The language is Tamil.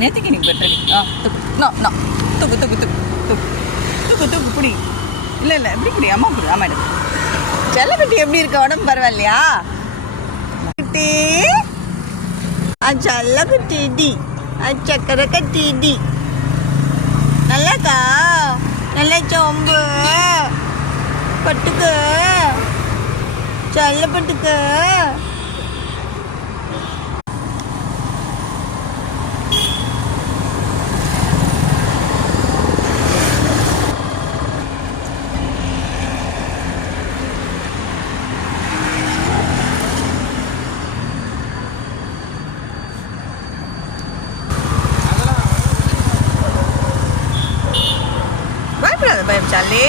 நேற்றுக்கு நீ பெட்ரடி தூக்கு நோ தூக்கு தூக்கு தூக்கு தூக்கு தூக்கு தூக்கு பிடி இல்லை இல்லை எப்படி பிடி அம்மா பிடி அம்மா எடுத்து செல்லக்குட்டி எப்படி இருக்க உடம்பு பரவாயில்லையா குட்டி செல்லக்குட்டி டி சக்கரை கட்டி டி நல்லாக்கா நல்லா சொம்பு பட்டுக்கு செல்ல பட்டுக்கு பயப்படாத பயம் சார்லி